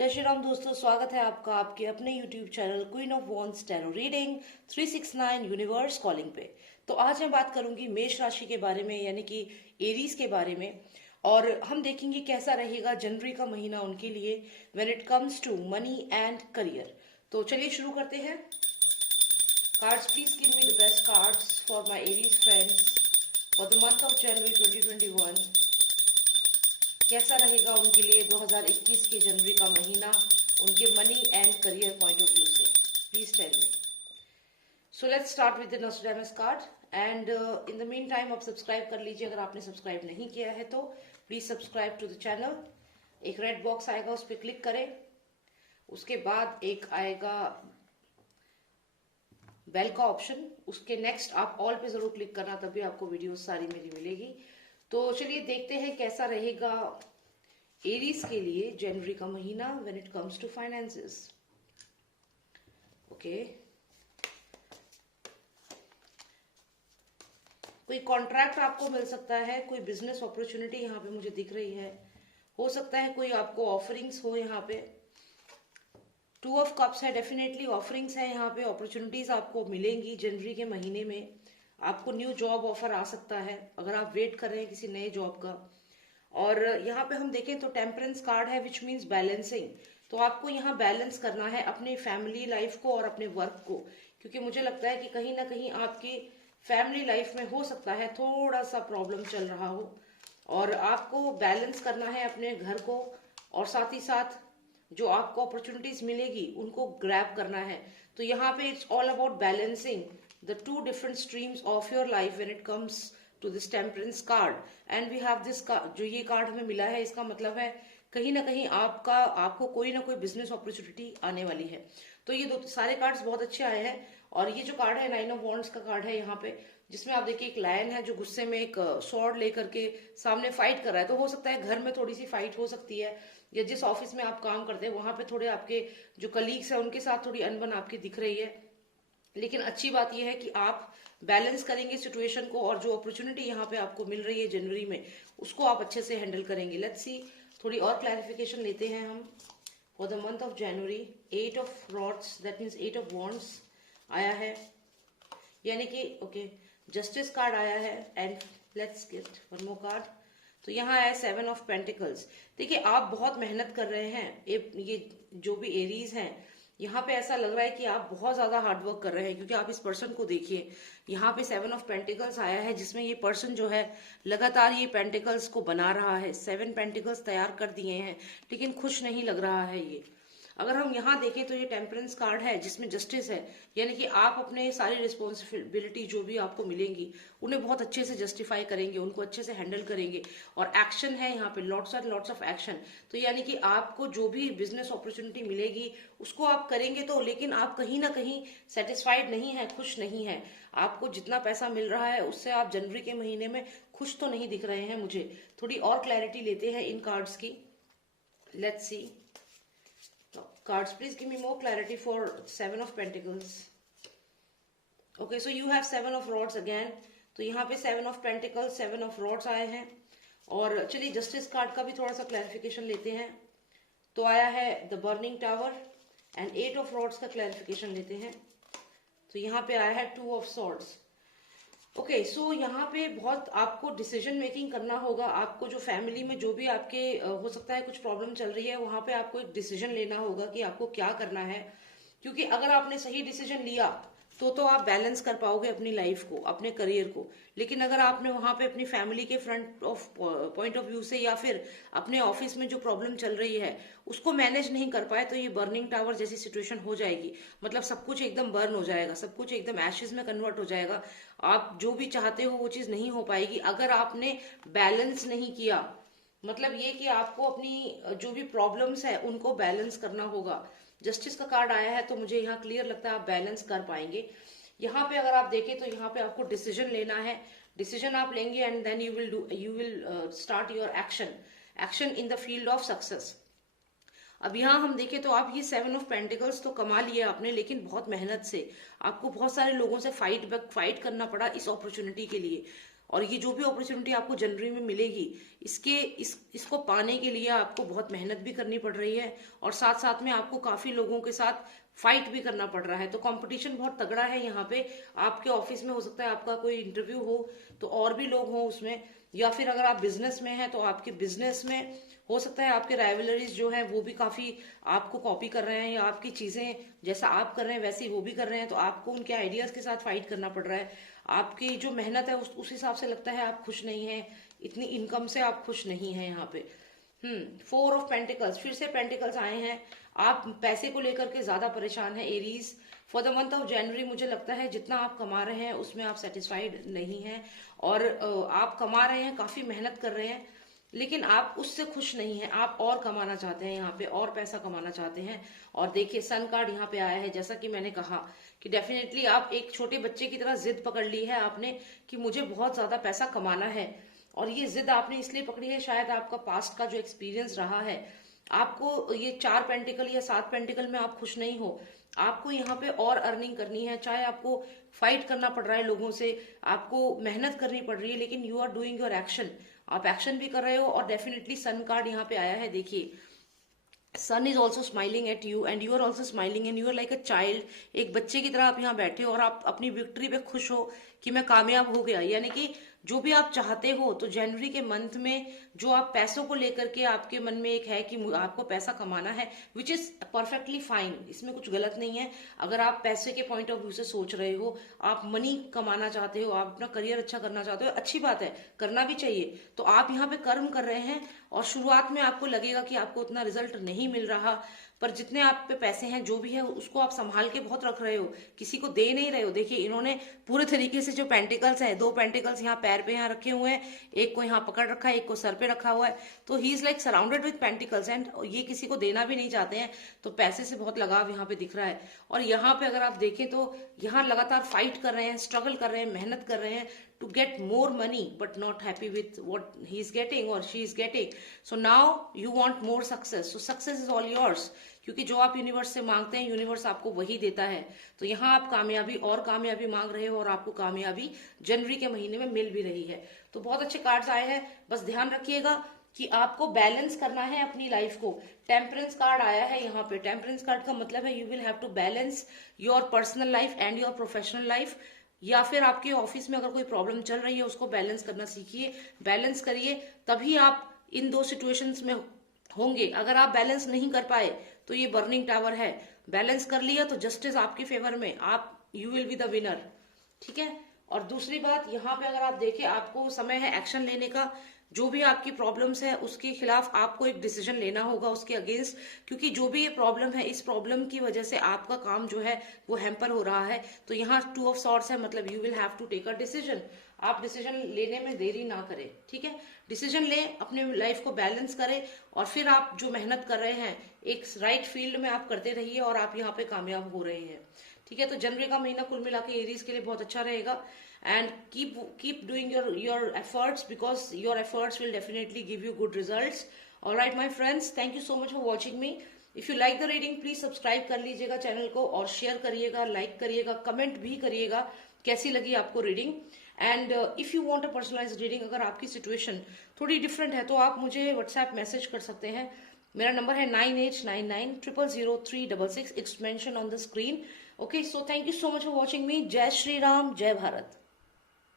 जय श्री राम दोस्तों, स्वागत है आपका आपके अपने YouTube channel queen of wands tarot reading 369 universe calling पे। तो आज मैं बात करूंगी मेष राशि के बारे में, यानी कि एरीज के बारे में। और हम देखेंगे कैसा रहेगा जनवरी का महीना उनके लिए when it comes to money and career. तो चलिए शुरू करते हैं। Cards, please give me the best cards for my Aries friends for the month of January 2021। कैसा रहेगा उनके लिए 2021 के जनवरी का महीना उनके money and career point of view से? Please tell me. So let's start with the Nostradamus card and in the meantime आप सब्सक्राइब कर लीजिए अगर आपने सब्सक्राइब नहीं किया है तो please subscribe to the channel. एक रेड बॉक्स आएगा, उस पर क्लिक करें। उसके बाद एक आएगा बेल का ऑप्शन, उसके नेक्स्ट आप ऑल पे जरूर क्लिक करना, तभी आपको वीडियो सारी मेरी मिलेगी। तो चलिए देखते हैं कैसा रहेगा एरीज के लिए जनवरी का महीना when it comes to finances. Okay, कोई कॉन्ट्रैक्ट आपको मिल सकता है, कोई बिजनेस अपॉर्चुनिटी यहाँ पे मुझे दिख रही है। हो सकता है कोई आपको ऑफरिंग्स हो यहाँ पे। 2 ऑफ कप्स है, डेफिनेटली ऑफरिंग्स है यहाँ पे, अपॉर्चुनिटीज आपको मिलेंगी जनवरी के महीने में। आपको न्यू जॉब ऑफर आ सकता है अगर आप वेट कर रहे हैं किसी नए जॉब का। और यहाँ पे हम देखें तो टेम्परेंस कार्ड है विच मीन्स बैलेंसिंग। तो आपको यहाँ बैलेंस करना है अपने फैमिली लाइफ को और अपने वर्क को, क्योंकि मुझे लगता है कि कहीं ना कहीं आपकी फैमिली लाइफ में हो सकता है थोड़ा सा प्रॉब्लम चल रहा हो, और आपको बैलेंस करना है अपने घर को, और साथ ही साथ जो आपको अपॉर्चुनिटीज मिलेगी उनको ग्रैब करना है। तो यहाँ पे it's all about balancing the 2 different streams of your life when it comes to this temperance card and we have this जो ये कार्ड हमें मिला है, इसका मतलब है कहीं ना कहीं आपको कोई ना कोई बिजनेस अपॉर्चुनिटी आने वाली है। तो ये सारे कार्ड्स बहुत अच्छे आए हैं। और ये जो कार्ड है 9 ऑफ वॉन्ड्स का कार्ड है यहाँ पे, जिसमें आप देखिए एक लायन है जो गुस्से में एक स्वॉर्ड लेकर के सामने फाइट कर रहा है। तो हो सकता है घर में थोड़ी सी फाइट हो सकती है, या जिस ऑफिस में आप काम करते हैं वहां पे थोड़े आपके जो कलीग्स है उनके साथ थोड़ी अनबन आपकी दिख रही है। लेकिन अच्छी बात यह है कि आप बैलेंस करेंगे सिचुएशन को, और जो अपॉर्चुनिटी यहाँ पे आपको मिल रही है जनवरी में उसको आप अच्छे से हैंडल करेंगे। लेट्स सी, थोड़ी और क्लैरिफिकेशन लेते हैं हम for the month of January. 8 of rods, that means 8 of wands आया है, यानी कि ओके जस्टिस कार्ड आया है। And let's get one more card. तो यहाँ आया 7 ऑफ पेंटिकल्स। देखिए आप बहुत मेहनत कर रहे हैं, ये जो भी एरीज हैं यहाँ पे ऐसा लग रहा है कि आप बहुत ज्यादा हार्डवर्क कर रहे हैं, क्योंकि आप इस पर्सन को देखिए, यहाँ पे 7 ऑफ पेंटिकल्स आया है, जिसमें ये पर्सन जो है लगातार ये पेंटिकल्स को बना रहा है। 7 पेंटिकल्स तैयार कर दिए हैं लेकिन खुश नहीं लग रहा है ये। अगर हम यहाँ देखें तो ये टेम्परेंस कार्ड है जिसमें जस्टिस है, यानी कि आप अपने सारी रिस्पॉन्सिबिलिटी जो भी आपको मिलेंगी उन्हें बहुत अच्छे से जस्टिफाई करेंगे, उनको अच्छे से हैंडल करेंगे। और एक्शन है यहाँ पे, lots and lots of action. तो यानी कि आपको जो भी बिजनेस अपॉर्चुनिटी मिलेगी उसको आप करेंगे, तो लेकिन आप कहीं ना कहीं सेटिस्फाइड नहीं है, खुश नहीं है। आपको जितना पैसा मिल रहा है उससे आप जनवरी के महीने में खुश तो नहीं दिख रहे हैं मुझे। थोड़ी और क्लैरिटी लेते हैं इन कार्ड्स की। Let's see cards, please give me more clarity for 7 of pentacles. Okay, so you have 7 of rods again. तो यहाँ पे 7 of pentacles, 7 of rods आए हैं। और चलिए जस्टिस कार्ड का भी थोड़ा सा क्लैरिफिकेशन लेते हैं। तो आया है the burning tower and 8 of rods का क्लैरिफिकेशन लेते हैं। तो यहाँ पे आया है 2 ऑफ सॉर्ड्स। ओके, सो यहाँ पे बहुत आपको डिसीजन मेकिंग करना होगा। आपको जो फैमिली में जो भी आपके हो सकता है कुछ प्रॉब्लम चल रही है, वहां पे आपको एक डिसीजन लेना होगा कि आपको क्या करना है। क्योंकि अगर आपने सही डिसीजन लिया तो आप बैलेंस कर पाओगे अपनी लाइफ को, अपने करियर को। लेकिन अगर आपने वहां पे अपनी फैमिली के front of point of view से या फिर अपने ऑफिस में जो प्रॉब्लम चल रही है उसको मैनेज नहीं कर पाए, तो ये बर्निंग टावर जैसी सिचुएशन हो जाएगी। मतलब सब कुछ एकदम बर्न हो जाएगा, सब कुछ एकदम एशेज में कन्वर्ट हो जाएगा। आप जो भी चाहते हो वो चीज नहीं हो पाएगी अगर आपने बैलेंस नहीं किया। मतलब ये कि आपको अपनी जो भी प्रॉब्लम्स है उनको बैलेंस करना होगा। जस्टिस का कार्ड आया है तो मुझे यहाँ क्लियर लगता है आप बैलेंस कर पाएंगे। यहाँ पे अगर आप देखें तो यहाँ पे आपको डिसीजन लेना है। डिसीजन आप लेंगे and then you will start your action in the field of success. अब यहाँ हम देखें तो आप ये 7 ऑफ पेंटिकल्स तो कमा लिया आपने, लेकिन बहुत मेहनत से आपको बहुत सारे लोगों से फाइट करना पड़ा इस अपॉर्चुनिटी के लिए। और ये जो भी अपॉर्चुनिटी आपको जनवरी में मिलेगी, इसको पाने के लिए आपको बहुत मेहनत भी करनी पड़ रही है, और साथ साथ में आपको काफी लोगों के साथ फाइट भी करना पड़ रहा है। तो कंपटीशन बहुत तगड़ा है यहाँ पे। आपके ऑफिस में हो सकता है आपका कोई इंटरव्यू हो तो और भी लोग हों उसमें, या फिर अगर आप बिजनेस में हैं तो आपके बिजनेस में हो सकता है आपके राइवलरीज जो है वो भी काफी आपको कॉपी कर रहे हैं, या आपकी चीजें जैसा आप कर रहे हैं वैसे ही वो भी कर रहे हैं, तो आपको उनके आइडियाज के साथ फाइट करना पड़ रहा है। आपकी जो मेहनत है उस हिसाब से लगता है आप खुश नहीं है, इतनी इनकम से आप खुश नहीं है यहाँ पे। 4 ऑफ पेंटिकल्स, फिर से पेंटिकल्स आए हैं। आप पैसे को लेकर के ज्यादा परेशान है Aries. For the month of जनवरी मुझे लगता है जितना आप कमा रहे हैं उसमें आप सेटिस्फाइड नहीं हैं, और आप कमा रहे हैं, काफी मेहनत कर रहे हैं, लेकिन आप उससे खुश नहीं हैं। आप और कमाना चाहते हैं, यहाँ पे और पैसा कमाना चाहते हैं। और देखिए सन कार्ड यहाँ पे आया है। जैसा कि मैंने कहा कि डेफिनेटली आप एक छोटे बच्चे की तरह जिद पकड़ ली है आपने कि मुझे बहुत ज्यादा पैसा कमाना है, और ये जिद आपने इसलिए पकड़ी है, शायद आपका पास्ट का जो एक्सपीरियंस रहा है, आपको ये 4 पेंटिकल या 7 पेंटिकल में आप खुश नहीं हो। आपको यहाँ पे और अर्निंग करनी है, चाहे आपको फाइट करना पड़ रहा है लोगों से, आपको मेहनत करनी पड़ रही है, लेकिन you are doing your action. आप एक्शन भी कर रहे हो, और डेफिनेटली सन कार्ड यहाँ पे आया है। देखिए sun is also smiling at you and you are also smiling, and you are like a child. एक बच्चे की तरह आप यहाँ बैठे हो और आप अपनी विक्ट्री पे खुश हो कि मैं कामयाब हो गया। यानी कि जो भी आप चाहते हो, तो जनवरी के मंथ में जो आप पैसों को लेकर के आपके मन में एक है कि आपको पैसा कमाना है, विच इज परफेक्टली फाइन, इसमें कुछ गलत नहीं है। अगर आप पैसे के पॉइंट ऑफ व्यू से सोच रहे हो, आप मनी कमाना चाहते हो, आप अपना करियर अच्छा करना चाहते हो, अच्छी बात है, करना भी चाहिए। तो आप यहाँ पे कर्म कर रहे हैं, और शुरुआत में आपको लगेगा कि आपको उतना रिजल्ट नहीं मिल रहा, पर जितने आप पे पैसे हैं जो भी है उसको आप संभाल के बहुत रख रहे हो, किसी को दे नहीं रहे हो। देखिए इन्होंने पूरे तरीके से जो पेंटिकल्स हैं, 2 पेंटिकल्स यहाँ पैर पे यहाँ रखे हुए हैं, एक को यहाँ पकड़ रखा है, एक को सर पे रखा हुआ है, तो he is like surrounded with pentacles, and ये किसी को देना भी नहीं चाहते हैं। तो पैसे से बहुत लगाव यहाँ पे दिख रहा है। और यहाँ पे अगर आप देखें तो यहाँ लगातार फाइट कर रहे हैं, स्ट्रगल कर रहे हैं, मेहनत कर रहे हैं to get more money, but not happy with what he is getting or she is getting. So now you want more success. So success is all yours. क्योंकि जो आप यूनिवर्स से मांगते हैं यूनिवर्स आपको वही देता है। तो यहाँ आप कामयाबी और कामयाबी मांग रहे हो, और आपको कामयाबी जनवरी के महीने में मिल भी रही है। तो बहुत अच्छे कार्ड्स आए हैं। बस ध्यान रखिएगा कि आपको बैलेंस करना है अपनी लाइफ को। टेम्परेंस कार्ड आया है यहाँ पे। टेम्परेंस कार्ड का मतलब है you will have to balance your personal life and your professional life, या फिर आपके ऑफिस में अगर कोई प्रॉब्लम चल रही है उसको बैलेंस करना सीखिए, बैलेंस करिए, तभी आप इन 2 सिचुएशंस में होंगे। अगर आप बैलेंस नहीं कर पाए तो ये बर्निंग टावर है, बैलेंस कर लिया तो जस्टिस आपके फेवर में, आप you will be the winner. ठीक है। और दूसरी बात यहाँ पे अगर आप देखें, आपको समय है एक्शन लेने का। जो भी आपकी प्रॉब्लम्स है उसके खिलाफ आपको एक डिसीजन लेना होगा, उसके अगेंस्ट, क्योंकि जो भी ये प्रॉब्लम है, इस प्रॉब्लम की वजह से आपका काम जो है वो हैम्पर हो रहा है। तो यहाँ 2 ऑफ सॉर्ड्स है, मतलब you will have to take a decision. आप डिसीजन लेने में देरी ना करें। ठीक है, डिसीजन लें, अपने लाइफ को बैलेंस करें, और फिर आप जो मेहनत कर रहे हैं एक राइट फील्ड में आप करते रहिए, और आप यहाँ पे कामयाब हो रहे हैं। ठीक है, तो जनवरी का महीना कुल मिला के एरीज के लिए बहुत अच्छा रहेगा। And keep doing your efforts, because your efforts will definitely give you good results. All right my friends, thank you so much for watching me. If you like the reading, please subscribe कर लीजिएगा channel को, और share करिएगा, like करिएगा, comment भी करिएगा कैसी लगी आपको reading. And if you want a personalised reading, अगर आपकी सिचुएशन थोड़ी डिफरेंट है तो आप मुझे व्हाट्सएप मैसेज कर सकते हैं। मेरा नंबर है 9899000366। It's mention on the screen. Okay, so thank you so much for watching मी। जय श्री राम, जय भारत।